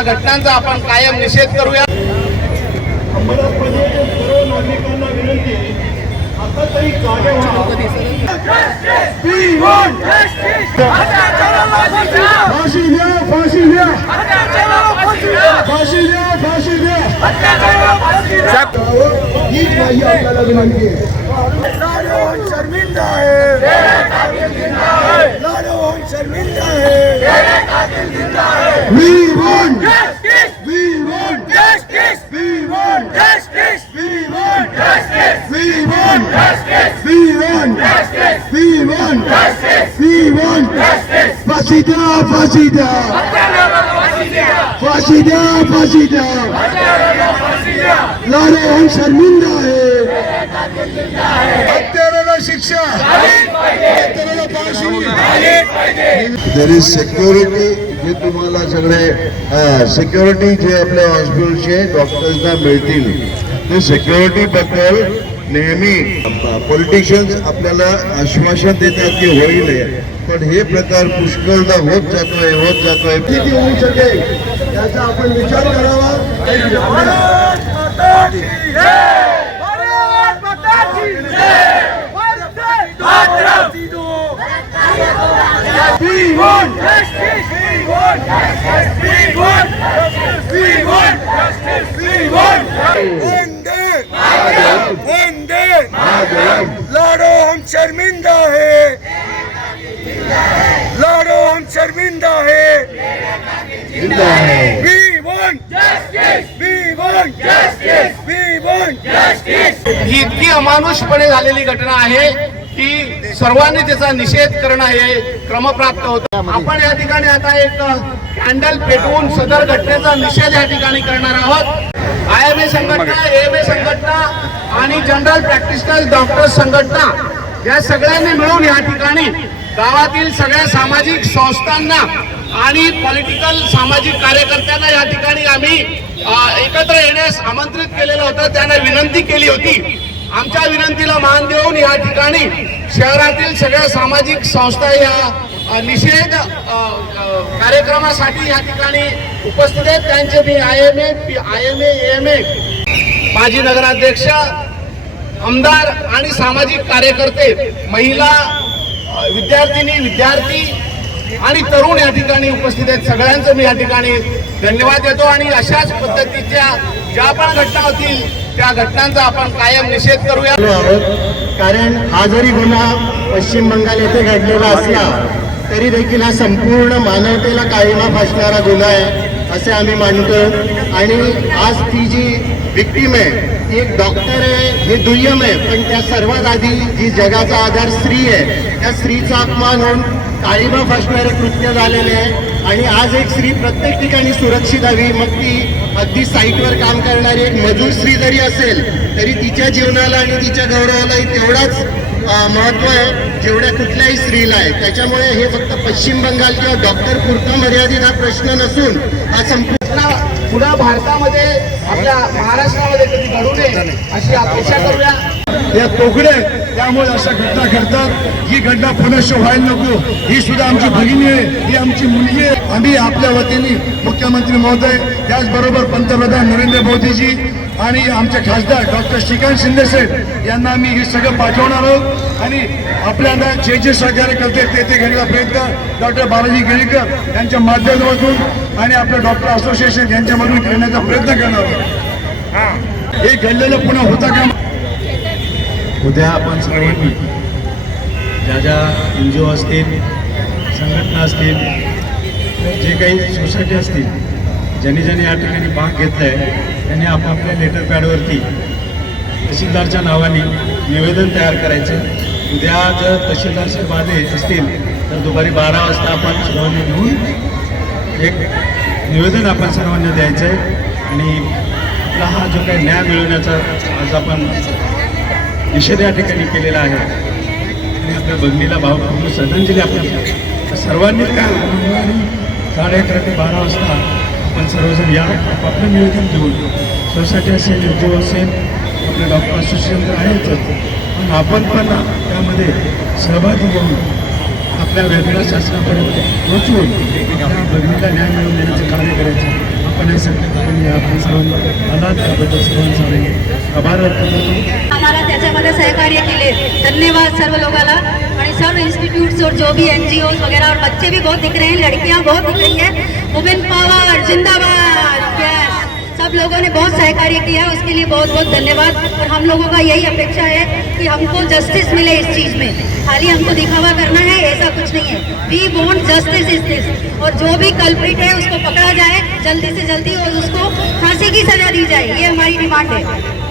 त्या घटनांचा आपण कायम निषेध करूया. अंबरनाथमध्ये सर्व नागरिकांना विनंती आहे, आता तरी जागे फाशी द्या फाशी द्या फाशी द्या फाशी द्या हीच माझी आपल्याला विनंती आहे लाडो शर्मिंदा लाडो शर्मिंदा We want We want justice We want justice We want justice We want justice We want justice We want justice We want justice फाशी द्या फाशी द्या फाशी द्या फाशी द्या लाडो हम शर्मिंदा है हत्याराला शिक्षा देर इज सिक्युरिटी जे तुम्हाला सगळे सिक्युरिटी जे आपल्या हॉस्पिटलचे डॉक्टर्सना मिळतील. ते सिक्युरिटी बद्दल नेहमी पॉलिटिशियन्स आपल्याला आश्वासन देतात की होईल पण हे प्रकार पुष्कळदा होत जातोय होत जातोय. किती होऊ शकेल? याचा आपण विचार करावा. शर्मिंदा है लाडो हम शर्मिंदा है. We want justice. We want justice. ही इतकी अमानुषपणे घटना आहे की सर्वांनी त्याचा निषेध करणं हे क्रमप्राप्त होतं. आपण या ठिकाणी आता एक कॅन्डल पेटवून सदर घटनेचा निषेध या ठिकाणी करणार आहोत. आय एम ए संघटना एम ए संघटना आणि जनरल प्रॅक्टिशनर्स डॉक्टर्स संघटना या सगळ्यांनी मिळून या ठिकाणी गावातील सगळ्या सामाजिक संस्थांना आणि पॉलिटिकल सामाजिक कार्यकर्त्यांना या ठिकाणी आम्ही एकत्र येण्यास आमंत्रित केलेलं होतं. त्यांना विनंती केली होती. आमच्या विनंतीला मान देऊन या ठिकाणी शहरातील सगळ्या सामाजिक संस्था या निषेध कार्यक्रमासाठी या ठिकाणी उपस्थित आहेत. त्यांचे मी I M A I M M A माजी नगराध्यक्ष आमदार आणि सामाजिक कार्यकर्ते महिला विद्यार्थिनी विद्यार्थी आणि तरुण या ठिकाणी उपस्थित आहेत. सगळ्यांचं मी या ठिकाणी धन्यवाद देतो आणि अशाच पद्धतीच्या ज्या पण घटना होतील त्या घटनांचा आपण कायम निषेध करूया. कारण हा जरी गुन्हा पश्चिम बंगाल येथे घडलेला असला तरी देखील हा संपूर्ण मानवतेला काळीमा फासणारा गुन्हा आहे असे आम्ही मानतो. आणि आज ती जी विक्टीम आहे ती एक डॉक्टर आहे हे दुय्यम आहे. पण त्या सर्वात आधी जी जगाचा आधार स्त्री आहे त्या स्त्रीचा अपमान होऊन काळीमा फासणारे कृत्य झालेले आहे. आणि आज एक स्त्री प्रत्येक ठिकाणी सुरक्षित हवी. मग ती अगदी साईटवर काम करणारी एक मजूर स्त्री जरी असेल तरी तिच्या जीवनाला आणि तिच्या गौरवालाही तेवढाच महत्त्व आहे जेवढ्या कुठल्याही स्त्रीला आहे. त्याच्यामुळे हे फक्त पश्चिम बंगाल किंवा डॉक्टर पुरता मर्यादित हा प्रश्न नसून हा संपूर्ण पुन्हा भारतामध्ये आपल्या महाराष्ट्रामध्ये कधी घडू नये अशी अपेक्षा करूया. या आहेत, त्यामुळे अशा घटना घडतात. ही घटना पुनश्च व्हायला नको. ही सुद्धा आमची भगिनी आहे ही आमची मुलगी आहे. आम्ही आपल्या वतीने मुख्यमंत्री महोदय त्याचबरोबर पंतप्रधान नरेंद्र मोदीजी आणि आमचे खासदार डॉक्टर श्रीकांत शिंदे साहेब यांना आम्ही हे सगळं पाठवणार आहोत. आणि आपल्याला जे जे सहकार्य करते ते ते घेण्याचा प्रयत्न डॉक्टर बालाजी गिरीकर यांच्या माध्यमातून आणि आपलं डॉक्टर असोसिएशन यांच्यामधून करण्याचा प्रयत्न करणार आहोत. हे घडलेलं पुन्हा होता का? उद्या आपण सर्वांनी ज्या ज्या एन जी ओ असतील संघटना असतील जे काही सोसायटी असतील ज्यांनी ज्यांनी या ठिकाणी भाग घेतला आहे त्यांनी आपापल्या लेटर पॅडवरती तहसीलदारच्या नावाने निवेदन तयार करायचं. उद्या जर तहसीलदार साहेब आले असतील तर दुपारी बारा वाजता आपण सर्वांनी घेऊन एक निवेदन आपण सर्वांना द्यायचं आहे. आणि आपला हा जो काही न्याय मिळवण्याचा आज आपण निषेध या ठिकाणी केलेला आहे. आणि आपल्या भगिनीला भावपूर्ण श्रद्धांजली आपण सर्वांनी काय मंगळवारी साडे ते बारा वाजता आपण सर्वजण या आपलं नियोजन घेऊन सोसायटी असेल उद्योग असेल आपलं डॉक्टर असोसिएशन तर आहेच. पण आपण पण त्यामध्ये सहभागी होऊन आपल्या वेगळ्या शासनापर्यंत पोचवून आपल्या बहिणीला न्याय मिळवून देण्याचं कार्य करायचं आपण आपण आपण या आपण सर्वांना आलात त्याबद्दल सर्वांचा आभार व्यक्त करतो आम्हाला त्याच्यामध्ये सहकार्य केले. धन्यवाद सर्व लोगों आणि सब इंस्टीट्यूट्स और जो भी एन जी ओज वगैरह और बच्चे भी बहुत दिख रहे हैं लड़कियां बहुत दिख रही हैं. वुमेन पावर जिंदाबाद. सब लोगों ने बहुत सहकार्य किया, उसके लिए बहुत बहुत धन्यवाद। और हम लोगों का यही अपेक्षा है कि हमको जस्टिस मिले इस चीज़ में। खाली हमको दिखावा करना है, ऐसा कुछ नहीं है। We want justice is this और जो भी कल्प्रिट है, उसको पकड़ा जाए, जल्दी से जल्दी, और उसको फांसी की सजा दी जाए, ये हमारी डिमांड है।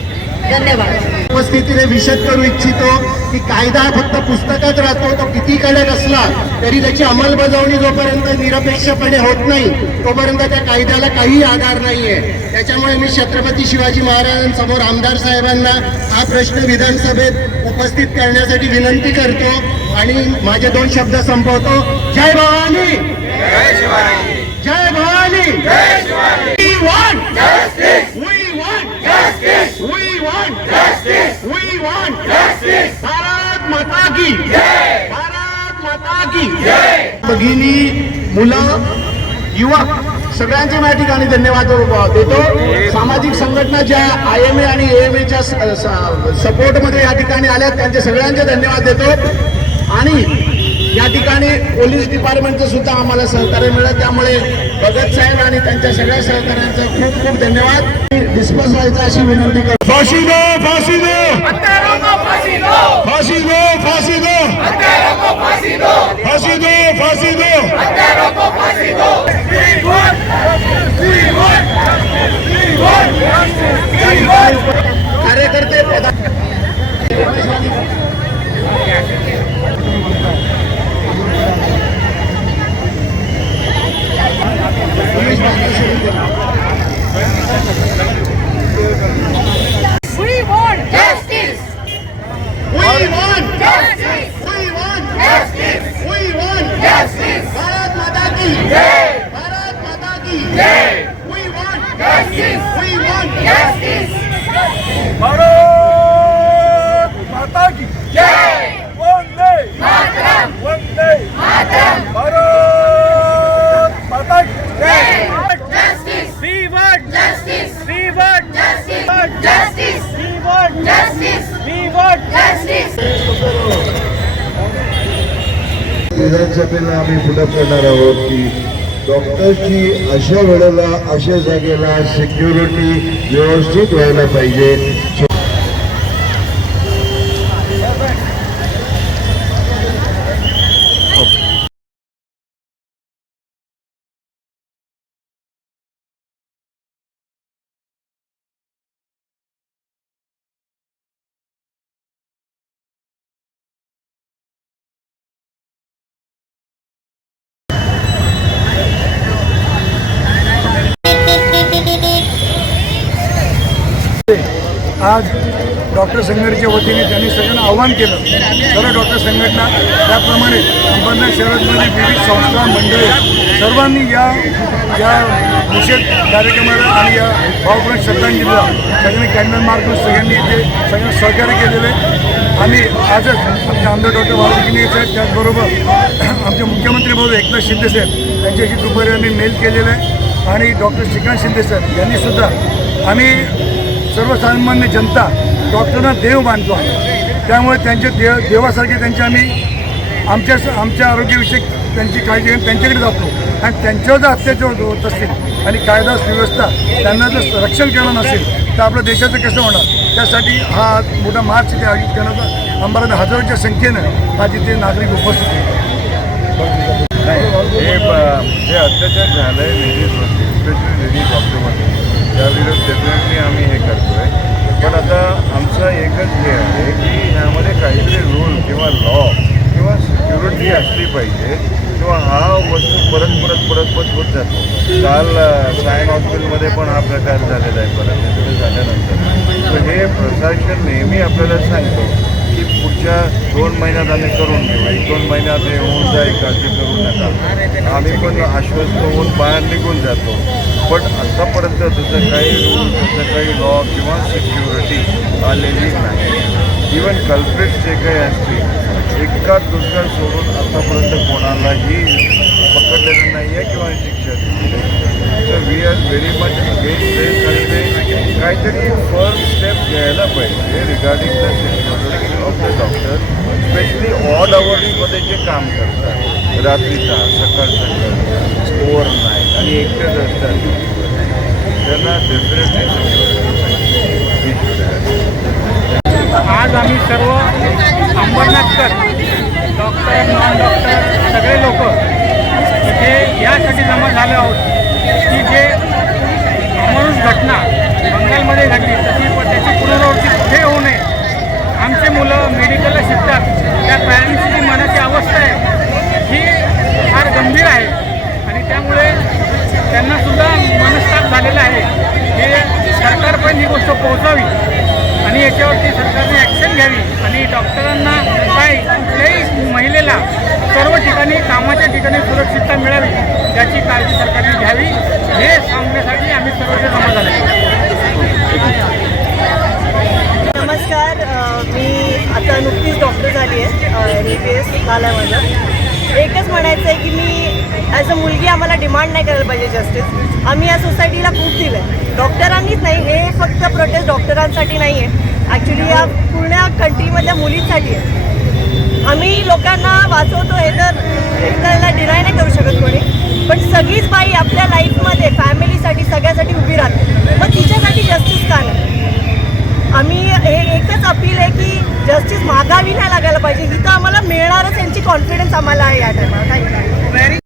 धन्यवाद. उपस्थितीने विशद करू इच्छितो की कायदा हा फक्त पुस्तकात राहतो तो किती कडक असला तरी त्याची अंमलबजावणी जोपर्यंत निरपेक्षपणे होत नाही तोपर्यंत त्या कायद्याला काही आधार नाहीये. त्याच्यामुळे मी छत्रपती शिवाजी महाराजांसमोर आमदार साहेबांना हा प्रश्न विधानसभेत उपस्थित करण्यासाठी विनंती करतो आणि माझे दोन शब्द संपवतो. जय भवानी! जय भवानी! We want भारत माता की जय। भारत माता की जय। भगिनी मुलं युवक सगळ्यांचे मी या ठिकाणी धन्यवाद देतो सामाजिक संघटना ज्या आय एम ए आणि ए एम एच्या सपोर्टमध्ये या ठिकाणी आल्या त्यांचे सगळ्यांचे धन्यवाद देतो. आणि या ठिकाणी पोलीस डिपार्टमेंटचं सुद्धा आम्हाला सहकार्य मिळत त्यामुळे भगत साहेब आणि त्यांच्या सगळ्या सहकार्यांचा खूप खूप धन्यवाद. डिस्पस व्हायचं अशी विनंती करतो. फाशी दो फाशी दो हत्यारों को फांसी दो फाशी दो फाशी दो हत्यारों को फांसी दो फाशी दो फाशी दो हत्यारों को फांसी दो We We want Justice We want Justice Bharat माता की जय वंदे मातरम वंदे मातरम भारत माता की जय Justice We want Justice We want Justice Justice We want Justice We want Justice विधानसभेला आम्ही पुढं करणार आहोत की डॉक्टरची अशा वेळेला अशा जागेला सिक्युरिटी व्यवस्थित व्हायला पाहिजे. आज डॉक्टर संघटनेच्या वतीने त्यांनी सगळ्यांना आव्हान केलं. सर्व डॉक्टर संघटना त्याप्रमाणे अंबरनाथ शहरामध्ये विविध संस्था मंडळे सर्वांनी या या निषेध कार्यक्रमाला आणि या भावपूर्ण श्रद्धांजलीला सगळ्यांनी कॅन्डल मार्क सगळ्यांनी इथे सगळ्यांना सहकार्य केलेलं आहे. आम्ही आजच आमच्या आमदार डॉक्टर बाळकृष्ण साहेब त्याचबरोबर आमचे मुख्यमंत्री भाऊ एकनाथ शिंदे साहेब यांच्याशी दुपारी आम्ही मेल केलेलं आहे. आणि डॉक्टर श्रीकांत शिंदे साहेब आम्ही सर्वसामान्य जनता डॉक्टरांना देव मानतो आहे. त्यामुळे त्यांच्या देव देवासारखे त्यांचे आम्ही आमच्या आमच्या आरोग्यविषयक त्यांची काळजी घेऊन त्यांच्याकडे जातो. आणि त्यांच्यावर जर अत्याचार होत असतील आणि कायदा सुव्यवस्था त्यांना जर रक्षण केलं नसेल तर आपल्या देशाचं कसं होणार? त्यासाठी हा मोठा मार्च इथे आयोजित करण्याचा अंबरात हजारोच्या संख्येनं आज इथे नागरिक उपस्थित नाही हे अत्याचार झालं आहे लेडीजवरती स्पेशली लेडीज डॉक्टरमध्ये त्याविरुद्ध डेफिनेटली आम्ही हे करतो आहे पण आता आमचं एकच हे आहे की ह्यामध्ये काहीतरी रूल किंवा लॉ किंवा सिक्युरिटी असली पाहिजे किंवा हा वस्तू परत परत परत परत होत जातो. काल सायन हॉस्पिटलमध्ये पण हा प्रकार झालेला आहे परत हे झाल्यानंतर. तर हे प्रशासन नेहमी आपल्याला सांगतो की पुढच्या दोन महिन्यात आम्ही करून घेऊ. एक दोन महिन्यात हे होऊन जाईल काळजी करू नका. आम्ही पण आश्वस्त होऊन बाहेर निघून जातो. पण आत्तापर्यंत तसं काही रूल तसं काही लॉ किंवा सिक्युरिटी आलेली नाही. इवन कल्प्रिट जे काही असतील एका दुसऱ्या सोडून आतापर्यंत कोणालाही पकडलेलं नाही आहे किंवा शिक्षा दिलेली तर we are very much against this आणि ते काहीतरी फर्स्ट स्टेप घ्यायला पाहिजे regarding the security of the doctor specially odd आवर्समध्ये जे काम करतात. रात्रीचा सकाळ सकाळ ओव्हर नाईट आणि एकटेच असतात. त्यांना आज आम्ही सर्व अंबरनाथकर डॉक्टर नॉन डॉक्टर सगळे लोक हे यासाठी जमा झाले आहोत. की जे अमानुष घटना बंगालमध्ये घडली तशी पण त्याची पुनरावृत्ती कुठे होऊ नये? आमचे मुलं मेडिकलला शिकतात. त्या पॅरेंट्सची जी मनाची अवस्था आहे. ही फार गंभीर आहे. आणि त्यामुळे त्यांनासुद्धा मनस्ता झालेलं आहे. हे सरकारपर्यंत ही गोष्ट पोहोचावी आणि याच्यावरती सरकारने ॲक्शन घ्यावी आणि डॉक्टरांना काय कुठल्याही महिलेला सर्व ठिकाणी कामाच्या ठिकाणी सुरक्षितता मिळावी याची काळजी सरकारने घ्यावी. हे सांगण्यासाठी आम्ही सर्वजण जमा झाले नमस्कार. मी आता नुकतीच डॉक्टर झाली आहे एम बी एस माझं एकच म्हणायचं आहे की मी ॲज अ मुलगी आम्हाला डिमांड नाही करायला पाहिजे जस्टिस आम्ही या सोसायटीला खूप दिलं आहे डॉक्टरांनीच नाही हे फक्त प्रोटेस्ट डॉक्टरांसाठी नाही आहे ॲक्च्युली या पूर्ण कंट्रीमधल्या मुलींसाठी आहे. आम्ही लोकांना वाचवतो हे तर त्याला डिनाय नाही करू शकत कोणी. पण सगळीच बाई आपल्या लाईफमध्ये फॅमिलीसाठी सगळ्यासाठी उभी राहते. मग तिच्यासाठी जस्टिस का नाही? आम्ही हे एकच अपील आहे की जस्टिस मागावी नाही लागायला पाहिजे. ही तर आम्हाला मिळणारच यांची कॉन्फिडन्स आम्हाला आहे या टायमाला थँक्यू